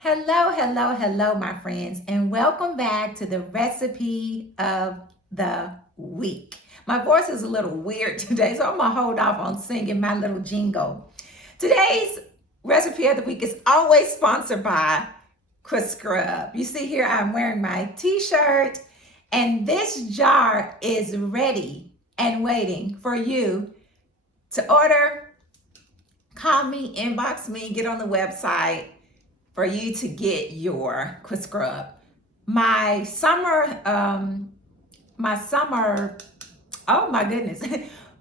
Hello, hello, hello, my friends, and welcome back to the recipe of the week. My voice is a little weird today, so I'm gonna hold off on singing my little jingle. Today's recipe of the week is always sponsored by Chris Scrub. You see here, I'm wearing my t-shirt, and this jar is ready and waiting for you to order. Call me, inbox me, get on the website for you to get your Quick Scrub. My summer, oh my goodness,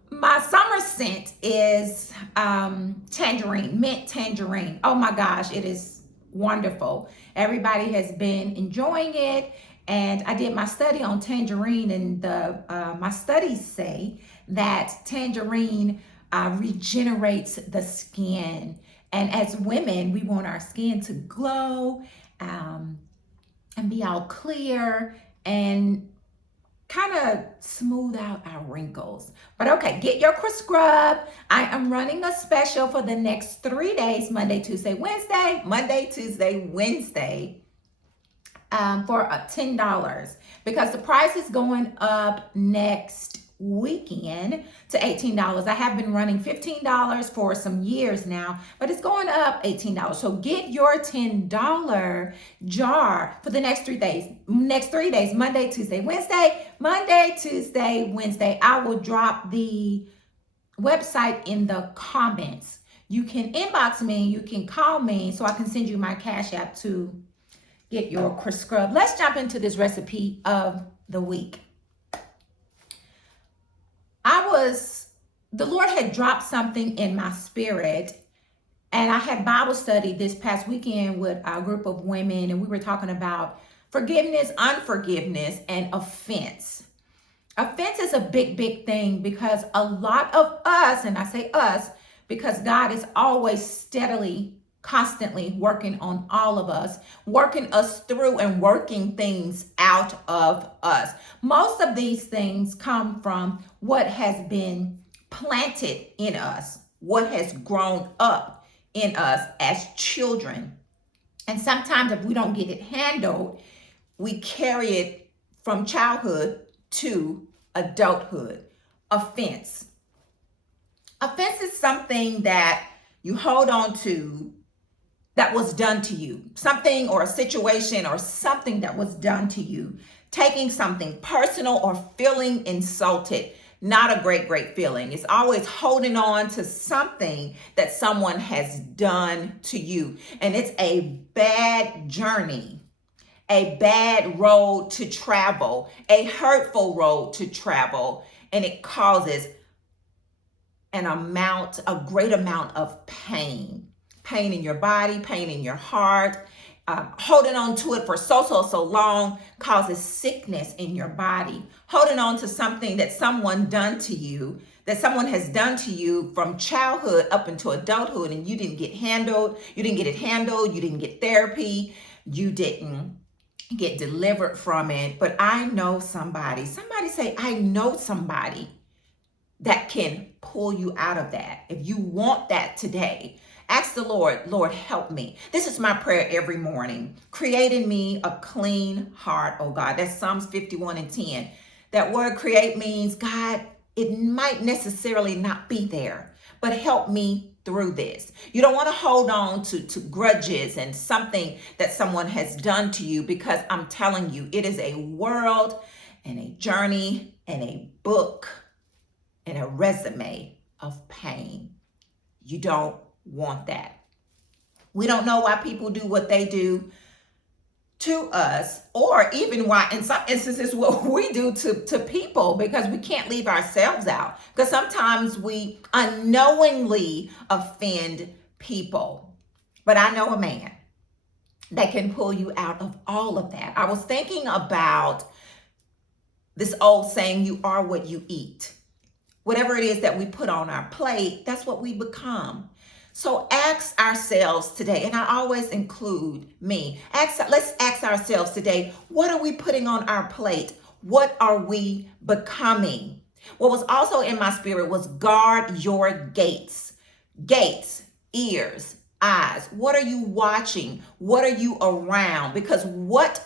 my summer scent is tangerine, mint tangerine. Oh my gosh, it is wonderful. Everybody has been enjoying it, and I did my study on tangerine, and my studies say that tangerine regenerates the skin. And as women, we want our skin to glow and be all clear and kind of smooth out our wrinkles. But okay, get your Quick Scrub. I am running a special for the next 3 days, Monday, Tuesday, Wednesday, Monday, Tuesday, Wednesday, for $10 because the price is going up next weekend to $18. I have been running $15 for some years now, but it's going up $18. So get your $10 jar for the next 3 days. Next 3 days, Monday, Tuesday, Wednesday, Monday, Tuesday, Wednesday. I will drop the website in the comments. You can inbox me, you can call me so I can send you my Cash App to get your Quick Scrub. Let's jump into this recipe of the week. The Lord had dropped something in my spirit, and I had Bible study this past weekend with a group of women, and we were talking about forgiveness, unforgiveness, and offense. Offense is a big, big thing because a lot of us, and I say us, because God is always steadily, constantly working on all of us, working us through and working things out of us. Most of these things come from what has been planted in us, what has grown up in us as children. And sometimes if we don't get it handled, we carry it from childhood to adulthood. Offense. Offense is something that you hold on to that was done to you, something or a situation or something that was done to you, taking something personal or feeling insulted. Not a great feeling. It's always holding on to something that someone has done to you. And it's a bad journey, a bad road to travel, a hurtful road to travel. And it causes a great amount of pain in your body, pain in your heart. Holding on to it for so long causes sickness in your body. Holding on to something that someone has done to you from childhood up into adulthood, and you didn't get it handled, you didn't get therapy, you didn't get delivered from it. But I know somebody say, I know somebody that can pull you out of that. If you want that today, ask the Lord, help me. This is my prayer every morning. Create in me a clean heart, oh God. That's Psalms 51:10. That word create means, God, it might necessarily not be there, but help me through this. You don't want to hold on to grudges and something that someone has done to you, because I'm telling you, it is a world and a journey and a book and a resume of pain. You don't want that. We don't know why people do what they do to us, or even why in some instances what we do to people, because we can't leave ourselves out, because sometimes we unknowingly offend people. But I know a man that can pull you out of all of that. I was thinking about this old saying, you are what you eat. Whatever it is that we put on our plate, that's what we become. So ask ourselves today, and I always include me. Let's ask ourselves today, what are we putting on our plate? What are we becoming? What was also in my spirit was guard your gates. Gates, ears, eyes? What are you watching? What are you around? Because what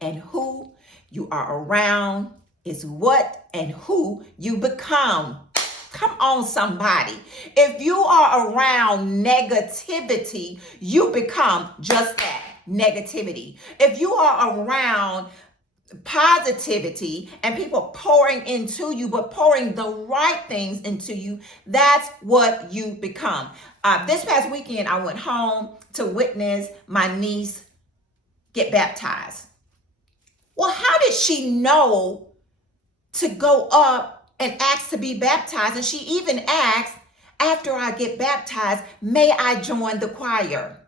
and who you are around is what and who you become. Come on, somebody. If you are around negativity, you become just that, negativity. If you are around positivity and people pouring into you, but pouring the right things into you, that's what you become. This past weekend, I went home to witness my niece get baptized. Well, how did she know to go up and ask to be baptized? And she even asked, after I get baptized, may I join the choir?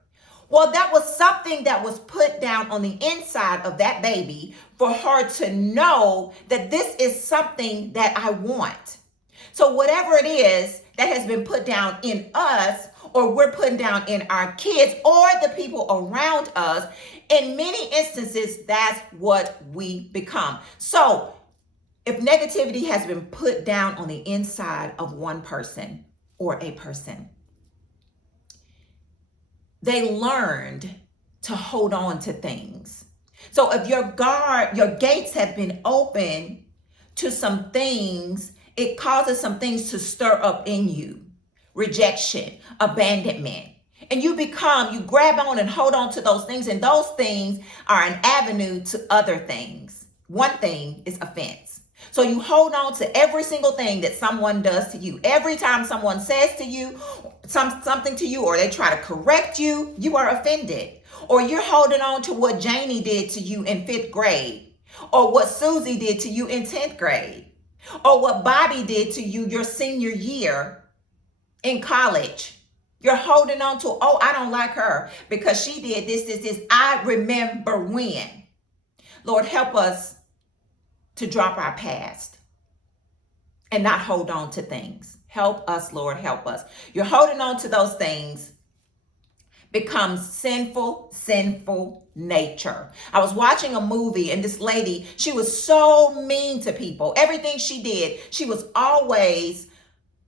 Well, that was something that was put down on the inside of that baby for her to know that this is something that I want. So whatever it is that has been put down in us, or we're putting down in our kids or the people around us, in many instances, that's what we become. So if negativity has been put down on the inside of one person or a person, they learned to hold on to things. So if your gates have been open to some things, it causes some things to stir up in you. Rejection, abandonment. And you grab on and hold on to those things. And those things are an avenue to other things. One thing is offense. So you hold on to every single thing that someone does to you. Every time someone says to you something to you, or they try to correct you, you are offended. Or you're holding on to what Janie did to you in 5th grade, or what Susie did to you in 10th grade, or what Bobby did to you your senior year in college. You're holding on to, oh, I don't like her because she did this. I remember when. Lord, help us to drop our past and not hold on to things. Help us, Lord, help us. You're holding on to those things becomes sinful nature. I was watching a movie, and this lady, she was so mean to people. Everything she did, she was always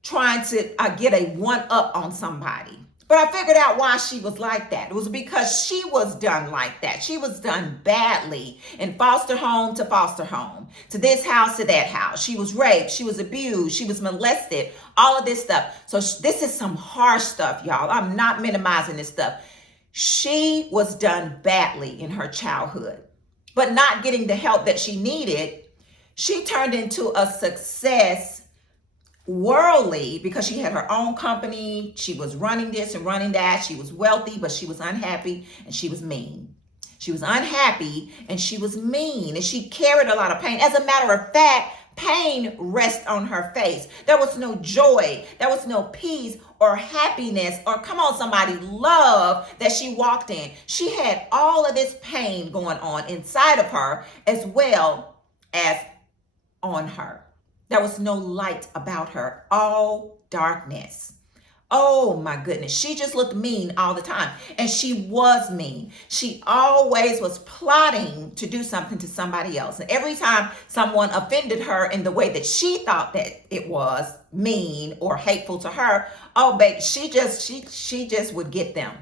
trying to get a one-up on somebody. But I figured out why she was like that. It was because she was done like that. She was done badly in foster home to foster home, to this house to that house. She was raped, she was abused, she was molested, all of this stuff. So this is some harsh stuff, y'all. I'm not minimizing this stuff. She was done badly in her childhood, but not getting the help that she needed. She turned into a success worldly because she had her own company. She was running this and running that. She was wealthy, but she was unhappy and she was mean. She was unhappy and she was mean, and she carried a lot of pain. As a matter of fact, pain rests on her face. There was no joy. There was no peace or happiness or, come on somebody, love that she walked in. She had all of this pain going on inside of her as well as on her. There was no light about her, all darkness. Oh my goodness. She just looked mean all the time. And she was mean. She always was plotting to do something to somebody else. And every time someone offended her in the way that she thought that it was mean or hateful to her, oh baby, she just would get them.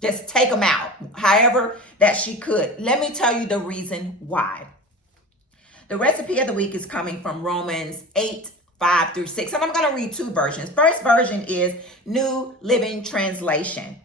Just take them out, however that she could. Let me tell you the reason why. The recipe of the week is coming from Romans 8:5-6. And I'm going to read two versions. First version is New Living Translation.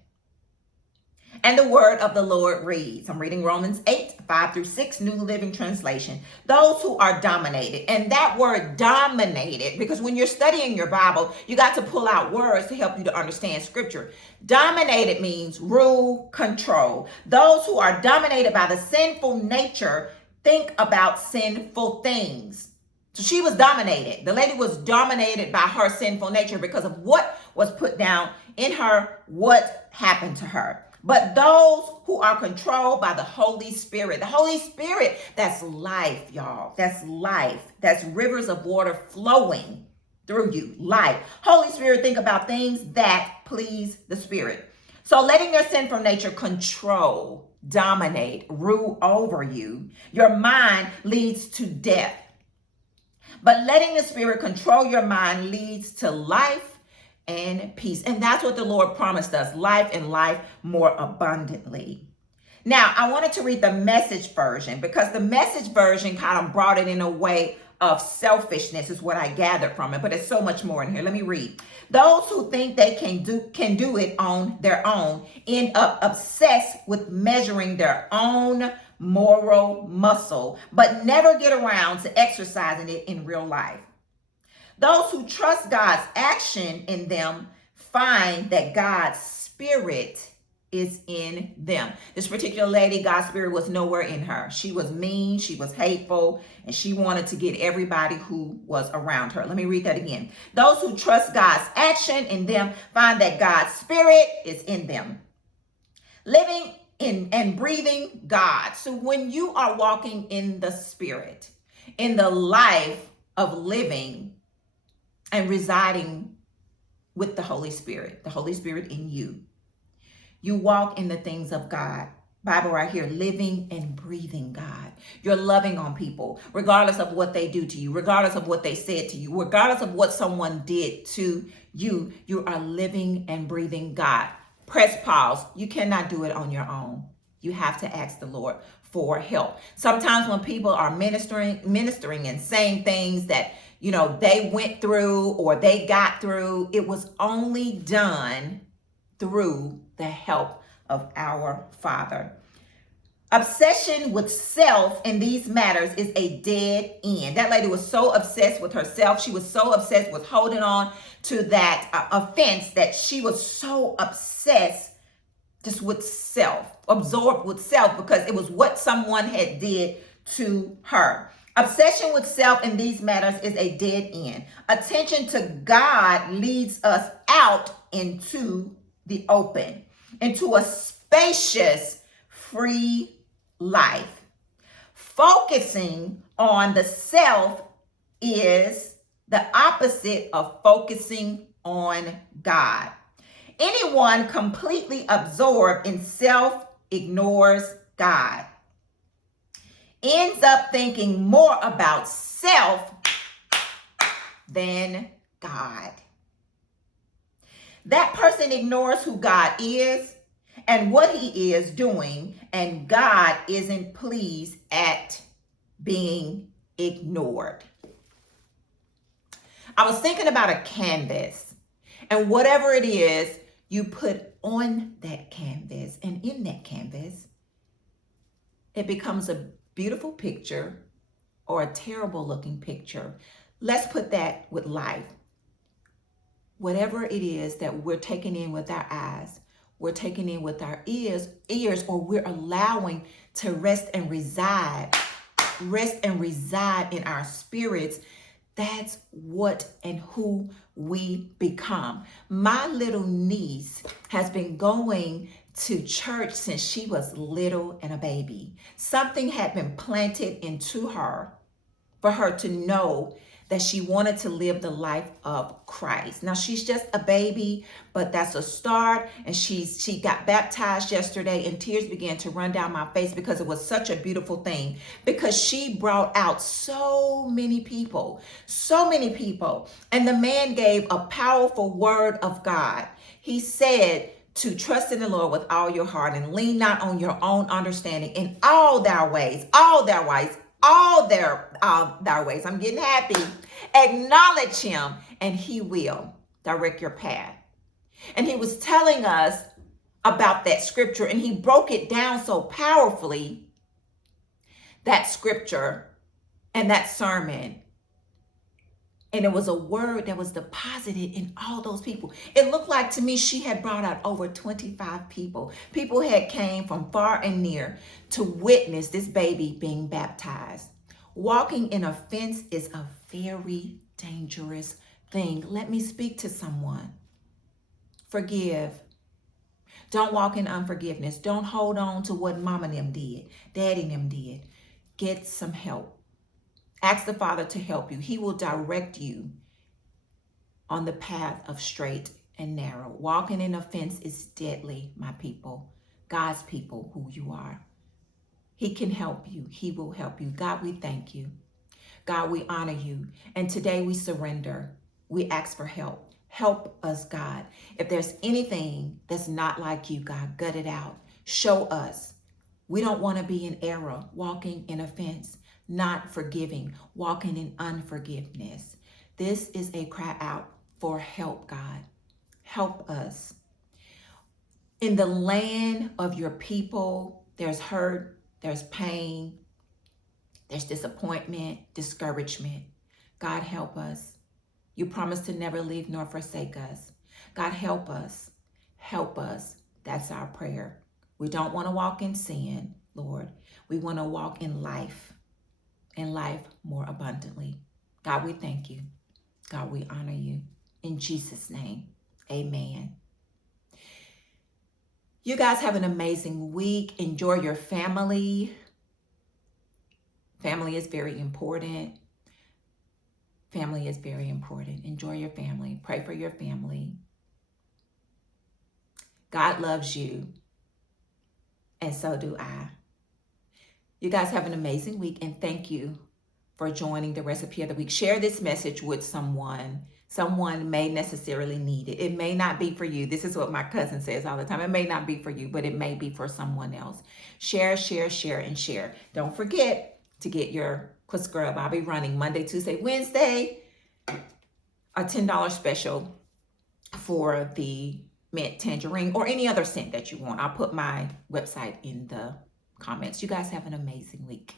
And the word of the Lord reads, I'm reading Romans 8:5-6, New Living Translation. Those who are dominated. And that word dominated, because when you're studying your Bible, you got to pull out words to help you to understand scripture. Dominated means rule, control. Those who are dominated by the sinful nature think about sinful things. So she was dominated. The lady was dominated by her sinful nature because of what was put down in her, what happened to her. But those who are controlled by the Holy Spirit, that's life, y'all. That's life. That's rivers of water flowing through you. Life. Holy Spirit, think about things that please the Spirit. So letting your sinful nature control, dominate, rule over you, your mind leads to death. But letting the Spirit control your mind leads to life and peace. And that's what the Lord promised us, life and life more abundantly. Now, I wanted to read the Message version because the Message version kind of brought it in a way of selfishness is what I gathered from it, but it's so much more in here. Let me read. Those who think they can do it on their own end up obsessed with measuring their own moral muscle, but never get around to exercising it in real life. Those who trust God's action in them find that God's spirit is in them. This particular lady, God's spirit was nowhere in her. She was mean, she was hateful, and she wanted to get everybody who was around her. Let me read that again. Those who trust God's action in them find that God's spirit is in them. Living in and breathing God. So when you are walking in the spirit, in the life of living and residing with the Holy Spirit in you, you walk in the things of God. Bible right here, living and breathing God. You're loving on people, regardless of what they do to you, regardless of what they said to you, regardless of what someone did to you. You are living and breathing God. Press pause. You cannot do it on your own. You have to ask the Lord for help. Sometimes when people are ministering and saying things that, they went through or they got through, it was only done through the help of our Father. Obsession with self in these matters is a dead end. That lady was so obsessed with herself. She was so obsessed with holding on to that offense that she was so obsessed just with self, absorbed with self, because it was what someone had did to her. Obsession with self in these matters is a dead end. Attention to God leads us out into the open, into a spacious, free life. Focusing on the self is the opposite of focusing on God. Anyone completely absorbed in self ignores God, ends up thinking more about self than God. That person ignores who God is and what he is doing, and God isn't pleased at being ignored. I was thinking about a canvas, and whatever it is you put on that canvas, and in that canvas, it becomes a beautiful picture or a terrible looking picture. Let's put that with life. Whatever it is that we're taking in with our eyes, we're taking in with our ears, or we're allowing to rest and reside in our spirits, that's what and who we become. My little niece has been going to church since she was little and a baby. Something had been planted into her for her to know that she wanted to live the life of Christ. Now, she's just a baby, but that's a start. And she got baptized yesterday, and tears began to run down my face because it was such a beautiful thing, because she brought out so many people. And the man gave a powerful word of God. He said to trust in the Lord with all your heart and lean not on your own understanding, in all their ways. I'm getting happy. Acknowledge him and he will direct your path. And he was telling us about that scripture, and he broke it down so powerfully, that scripture and that sermon. And it was a word that was deposited in all those people. It looked like to me she had brought out over 25 people. People had came from far and near to witness this baby being baptized. Walking in offense is a very dangerous thing. Let me speak to someone. Forgive. Don't walk in unforgiveness. Don't hold on to what mama and them did, daddy and them did. Get some help. Ask the Father to help you. He will direct you on the path of straight and narrow. Walking in offense is deadly, my people. God's people, who you are. He can help you. He will help you. God, we thank you. God, we honor you. And today we surrender. We ask for help. Help us, God. If there's anything that's not like you, God, gut it out. Show us. We don't want to be in error, walking in offense, not forgiving, walking in unforgiveness. This is a cry out for help, God. Help us. In the land of your people, there's hurt, there's pain, there's disappointment, discouragement. God, help us. You promised to never leave nor forsake us. God, help us. Help us. That's our prayer. We don't want to walk in sin, Lord. We want to walk in life and life more abundantly. God, we thank you. God, we honor you. In Jesus' name, amen. You guys have an amazing week. Enjoy your family. Family is very important. Family is very important. Enjoy your family. Pray for your family. God loves you, and so do I. You guys have an amazing week, and thank you for joining the Recipe of the Week. Share this message with someone. Someone may necessarily need it. It may not be for you. This is what my cousin says all the time. It may not be for you, but it may be for someone else. Share, share, share, and share. Don't forget to get your Quit Scrub. I'll be running Monday, Tuesday, Wednesday, a $10 special for the mint tangerine or any other scent that you want. I'll put my website in the comments. You guys have an amazing week.